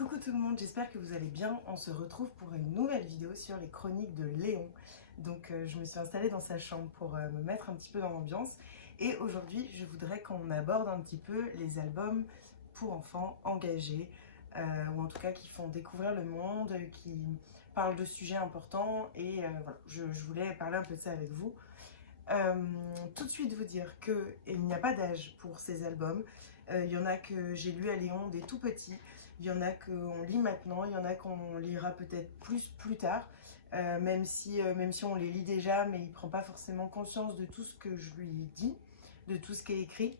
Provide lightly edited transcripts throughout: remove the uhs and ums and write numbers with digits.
Coucou tout le monde, j'espère que vous allez bien. On se retrouve pour une nouvelle vidéo sur les chroniques de Léon. Donc je me suis installée dans sa chambre pour me mettre un petit peu dans l'ambiance. Et aujourd'hui, je voudrais qu'on aborde un petit peu les albums pour enfants engagés, ou en tout cas qui font découvrir le monde, qui parlent de sujets importants. Et voilà, je voulais parler un peu de ça avec vous. Tout de suite vous dire qu'il n'y a pas d'âge pour ces albums. Il y en a que j'ai lu à Léon des tout petits, il y en a qu'on lit maintenant, il y en a qu'on lira peut-être plus tard, même si on les lit déjà, mais il ne prend pas forcément conscience de tout ce que je lui dis, de tout ce qui est écrit.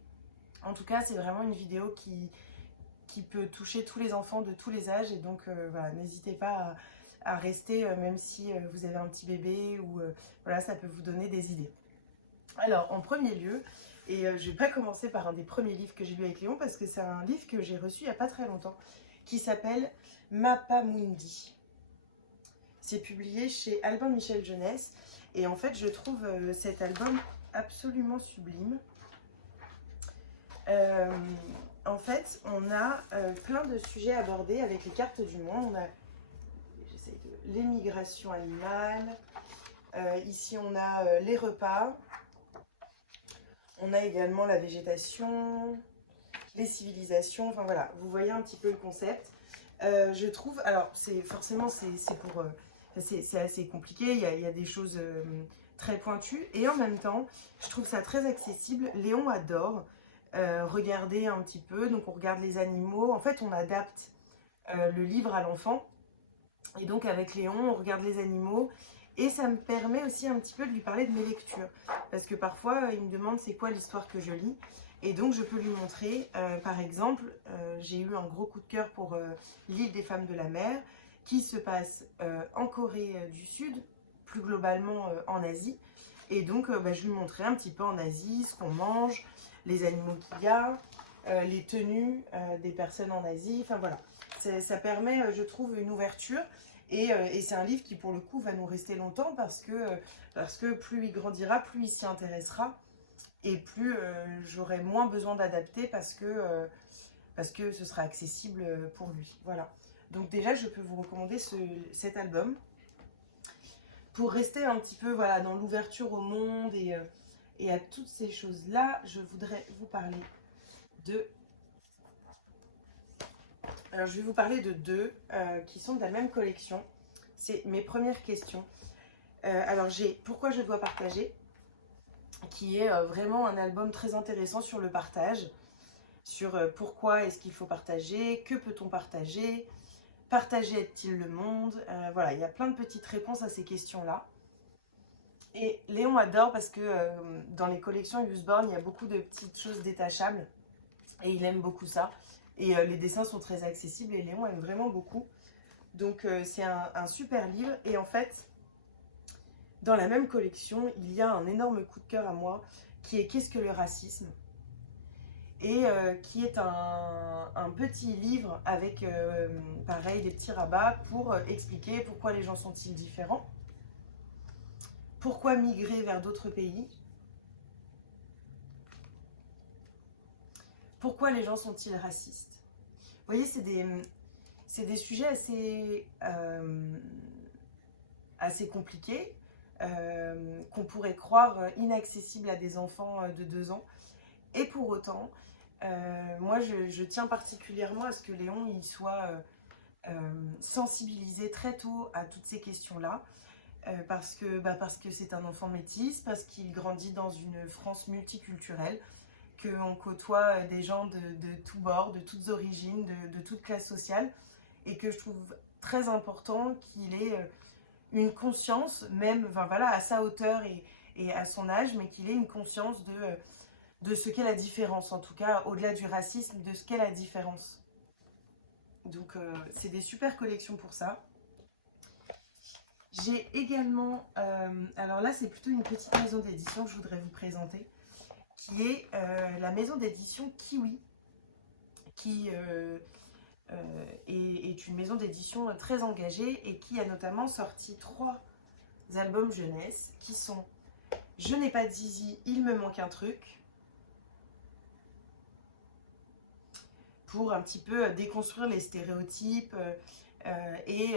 En tout cas, c'est vraiment une vidéo qui peut toucher tous les enfants de tous les âges, et donc voilà, n'hésitez pas à rester, même si vous avez un petit bébé, ou voilà, ça peut vous donner des idées. Alors, en premier lieu, et je ne vais pas commencer par un des premiers livres que j'ai lu avec Léon, parce que c'est un livre que j'ai reçu il n'y a pas très longtemps, qui s'appelle Mappamundi. C'est publié chez Albin Michel Jeunesse, et en fait, je trouve cet album absolument sublime. En fait, on a plein de sujets abordés avec les cartes du monde. On a l'émigration animale, ici on a les repas. On a également la végétation, les civilisations, enfin voilà, vous voyez un petit peu le concept. Je trouve, alors c'est assez compliqué, il y a des choses très pointues, et en même temps, je trouve ça très accessible. Léon adore regarder un petit peu, donc on regarde les animaux, en fait on adapte le livre à l'enfant, et donc avec Léon, on regarde les animaux. Et ça me permet aussi un petit peu de lui parler de mes lectures. Parce que parfois, il me demande c'est quoi l'histoire que je lis. Et donc, je peux lui montrer, par exemple, j'ai eu un gros coup de cœur pour l'île des femmes de la mer, qui se passe en Corée du Sud, plus globalement en Asie. Et donc, je lui montrais un petit peu en Asie ce qu'on mange, les animaux qu'il y a, les tenues des personnes en Asie. Enfin voilà, ça permet, je trouve, une ouverture. Et c'est un livre qui, pour le coup, va nous rester longtemps parce que plus il grandira, plus il s'y intéressera, et plus j'aurai moins besoin d'adapter parce que ce sera accessible pour lui. Voilà. Donc déjà, je peux vous recommander cet album. Pour rester un petit peu voilà, dans l'ouverture au monde et à toutes ces choses-là, je voudrais vous parler de... Alors, je vais vous parler de deux qui sont de la même collection. C'est mes premières questions. Alors, j'ai Pourquoi je dois partager, qui est vraiment un album très intéressant sur le partage, sur pourquoi est-ce qu'il faut partager, que peut-on partager, partager aide-t-il le monde, voilà, il y a plein de petites réponses à ces questions-là. Et Léon adore parce que dans les collections Usborne, il y a beaucoup de petites choses détachables, et il aime beaucoup ça. Et les dessins sont très accessibles et Léon aime vraiment beaucoup. Donc c'est un super livre. Et en fait, dans la même collection, il y a un énorme coup de cœur à moi qui est Qu'est-ce que le racisme ? Et qui est un petit livre avec, pareil, des petits rabats pour expliquer pourquoi les gens sont-ils différents, pourquoi migrer vers d'autres pays, pourquoi les gens sont-ils racistes. Vous voyez, c'est des sujets assez compliqués, qu'on pourrait croire inaccessibles à des enfants de 2 ans. Et pour autant, moi je tiens particulièrement à ce que Léon il soit sensibilisé très tôt à toutes ces questions-là, parce que c'est un enfant métis, parce qu'il grandit dans une France multiculturelle, qu'on côtoie des gens de tous bords, de toutes origines, de toutes classes sociales, et que je trouve très important qu'il ait une conscience, même enfin, voilà, à sa hauteur et à son âge, mais qu'il ait une conscience de ce qu'est la différence, en tout cas au-delà du racisme, de ce qu'est la différence. Donc c'est des super collections pour ça. J'ai également, alors là c'est plutôt une petite maison d'édition que je voudrais vous présenter, qui est la maison d'édition Kiwi, qui est une maison d'édition très engagée et qui a notamment sorti 3 albums jeunesse qui sont Je n'ai pas de zizi, il me manque un truc, pour un petit peu déconstruire les stéréotypes et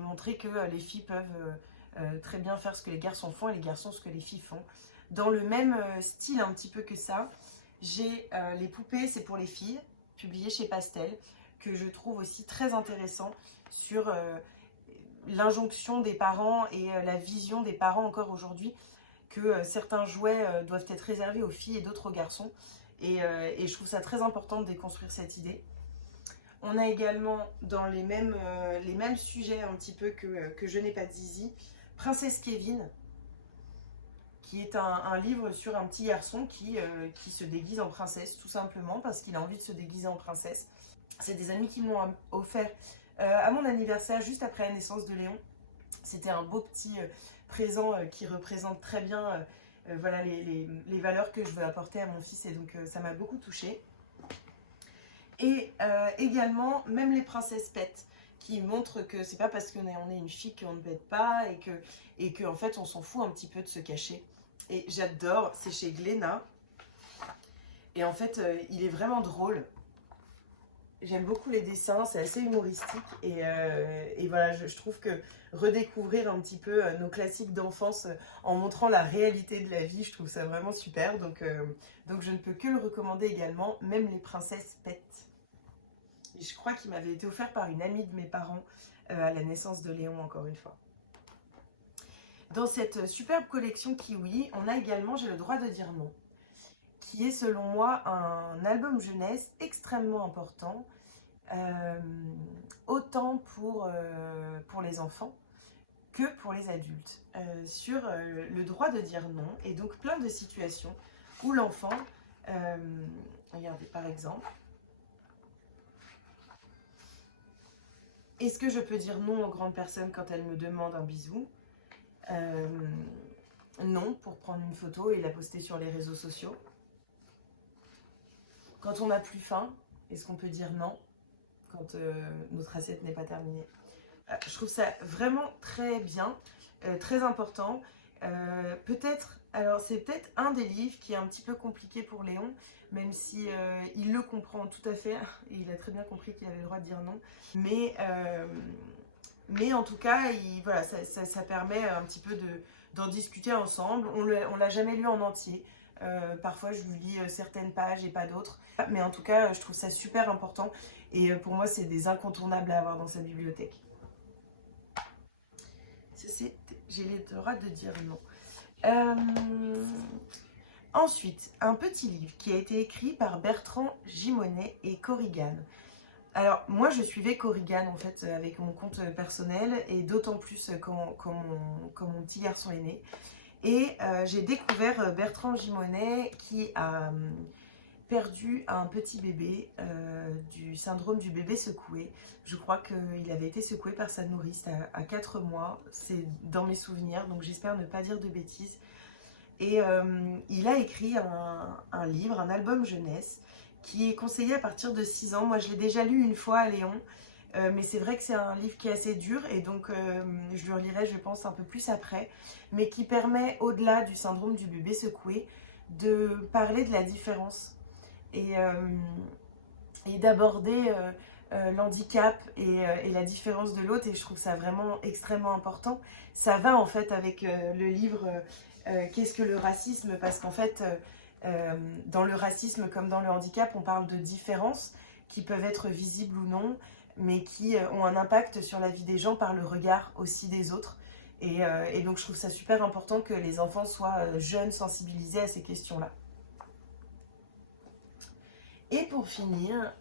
montrer que les filles peuvent très bien faire ce que les garçons font et les garçons ce que les filles font. Dans le même style un petit peu que ça, j'ai Les poupées, c'est pour les filles, publié chez Pastel, que je trouve aussi très intéressant sur l'injonction des parents et la vision des parents encore aujourd'hui que certains jouets doivent être réservés aux filles et d'autres aux garçons. Et je trouve ça très important de déconstruire cette idée. On a également dans les mêmes sujets un petit peu que Je n'ai pas de zizi, Princesse Kévin, qui est un livre sur un petit garçon qui se déguise en princesse, tout simplement parce qu'il a envie de se déguiser en princesse. C'est des amis qui m'ont offert à mon anniversaire, juste après la naissance de Léon. C'était un beau petit présent qui représente très bien voilà, les valeurs que je veux apporter à mon fils, et donc ça m'a beaucoup touchée. Et également, même les princesses pètent, qui montrent que c'est pas parce qu'on est une fille qu'on ne pète pas, et que en fait on s'en fout un petit peu de se cacher. Et j'adore, c'est chez Glénat. Et en fait, il est vraiment drôle. J'aime beaucoup les dessins, c'est assez humoristique. Et voilà, je trouve que redécouvrir un petit peu nos classiques d'enfance en montrant la réalité de la vie, je trouve ça vraiment super. Donc je ne peux que le recommander également, même les princesses pètent. Et je crois qu'il m'avait été offert par une amie de mes parents à la naissance de Léon, encore une fois. Dans cette superbe collection Kiwi, on a également J'ai le droit de dire non, qui est selon moi un album jeunesse extrêmement important, autant pour les enfants que pour les adultes, sur le droit de dire non, et donc plein de situations où l'enfant, regardez par exemple, est-ce que je peux dire non aux grandes personnes quand elles me demandent un bisou? Non, pour prendre une photo et la poster sur les réseaux sociaux. Quand on n'a plus faim, est-ce qu'on peut dire non quand notre assiette n'est pas terminée? Je trouve ça vraiment très bien, très important. Peut-être, alors c'est peut-être un des livres qui est un petit peu compliqué pour Léon, même si il le comprend tout à fait, et il a très bien compris qu'il avait le droit de dire non. Mais en tout cas, voilà, ça permet un petit peu d'en discuter ensemble. On ne l'a jamais lu en entier. Parfois, je lui lis certaines pages et pas d'autres. Mais en tout cas, je trouve ça super important. Et pour moi, c'est des incontournables à avoir dans sa bibliothèque. J'ai le droit de dire non. Ensuite, un petit livre qui a été écrit par Bertrand Gimonet et Corrigan. Alors, moi, je suivais Corrigan, en fait, avec mon compte personnel, et d'autant plus quand mon petit garçon est né. Et j'ai découvert Bertrand Gimonet qui a perdu un petit bébé du syndrome du bébé secoué. Je crois qu'il avait été secoué par sa nourrice à 4 mois. C'est dans mes souvenirs, donc j'espère ne pas dire de bêtises. Et il a écrit un livre, un album jeunesse, qui est conseillé à partir de 6 ans. Moi, je l'ai déjà lu une fois à Léon, mais c'est vrai que c'est un livre qui est assez dur, et donc je le relirai, je pense, un peu plus après, mais qui permet, au-delà du syndrome du bébé secoué, de parler de la différence et d'aborder l'handicap et la différence de l'autre, et je trouve ça vraiment extrêmement important. Ça va en fait avec le livre Qu'est-ce que le racisme, parce qu'en fait dans le racisme comme dans le handicap, on parle de différences qui peuvent être visibles ou non, mais qui ont un impact sur la vie des gens par le regard aussi des autres. Et donc je trouve ça super important que les enfants soient jeunes, sensibilisés à ces questions-là. Et pour finir,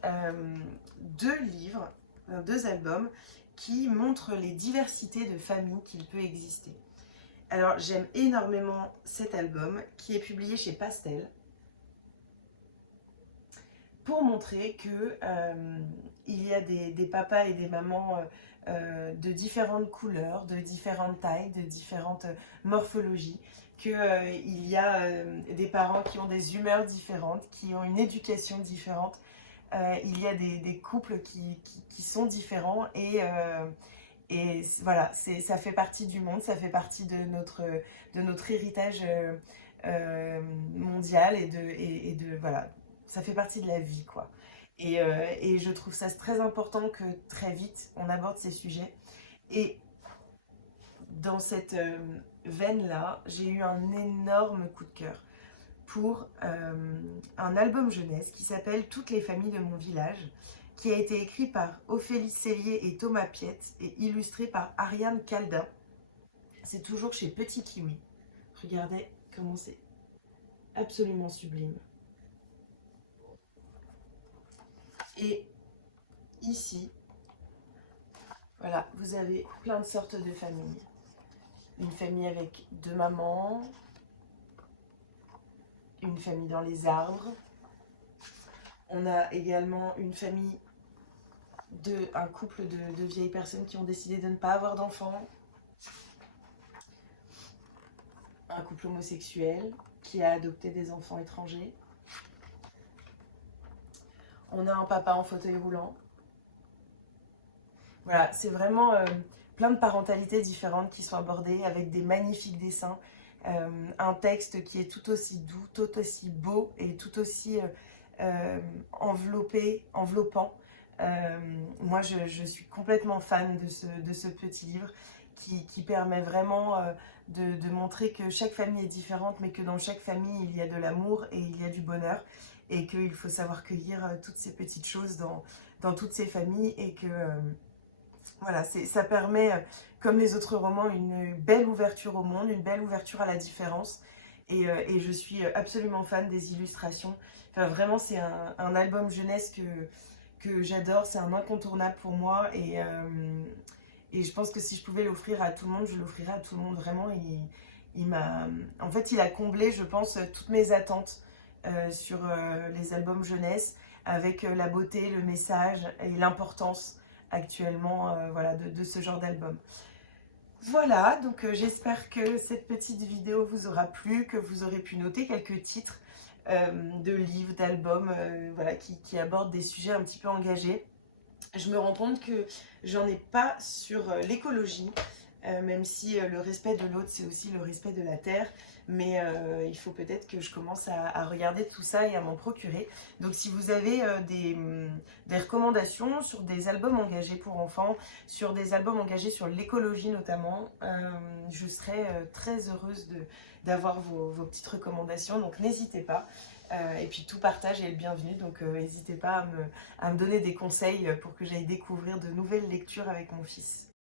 2 livres, 2 albums qui montrent les diversités de familles qu'il peut exister. Alors j'aime énormément cet album qui est publié chez Pastel, pour montrer que il y a des papas et des mamans de différentes couleurs, de différentes tailles, de différentes morphologies, qu'il y a des parents qui ont des humeurs différentes, qui ont une éducation différente, il y a des couples qui sont différents, et voilà, ça fait partie du monde, ça fait partie de notre héritage mondial, et voilà, ça fait partie de la vie, quoi. Et je trouve ça très important que très vite on aborde ces sujets. Et dans cette veine-là, j'ai eu un énorme coup de cœur pour un album jeunesse qui s'appelle Toutes les familles de mon village, qui a été écrit par Ophélie Cellier et Thomas Piette et illustré par Ariane Calda. C'est toujours chez Petit Kiwi. Regardez comment c'est absolument sublime. Et ici, voilà, vous avez plein de sortes de familles. Une famille avec 2 mamans, une famille dans les arbres. On a également une famille un couple de vieilles personnes qui ont décidé de ne pas avoir d'enfants. Un couple homosexuel qui a adopté des enfants étrangers. On a un papa en fauteuil roulant. Voilà, c'est vraiment plein de parentalités différentes qui sont abordées avec des magnifiques dessins. Un texte qui est tout aussi doux, tout aussi beau et tout aussi enveloppant. Moi, je suis complètement fan de ce petit livre qui permet vraiment de montrer que chaque famille est différente, mais que dans chaque famille, il y a de l'amour et il y a du bonheur, et qu'il faut savoir cueillir toutes ces petites choses dans toutes ces familles, et que voilà, ça permet, comme les autres romans, une belle ouverture au monde, une belle ouverture à la différence. Et je suis absolument fan des illustrations. Enfin, vraiment, c'est un album jeunesse que j'adore. C'est un incontournable pour moi. Et je pense que si je pouvais l'offrir à tout le monde, je l'offrirais à tout le monde. Vraiment, en fait, il a comblé, je pense, toutes mes attentes sur les albums jeunesse, avec la beauté, le message et l'importance actuellement voilà, de ce genre d'album. Voilà, donc j'espère que cette petite vidéo vous aura plu, que vous aurez pu noter quelques titres de livres, d'albums voilà, qui abordent des sujets un petit peu engagés. Je me rends compte que j'en ai pas sur l'écologie, même si le respect de l'autre, c'est aussi le respect de la terre. Mais il faut peut-être que je commence à regarder tout ça et à m'en procurer. Donc si vous avez des recommandations sur des albums engagés pour enfants, sur des albums engagés sur l'écologie notamment, je serais très heureuse d'avoir vos petites recommandations. Donc n'hésitez pas. Et puis tout partage est le bienvenu, donc n'hésitez pas à me donner des conseils pour que j'aille découvrir de nouvelles lectures avec mon fils.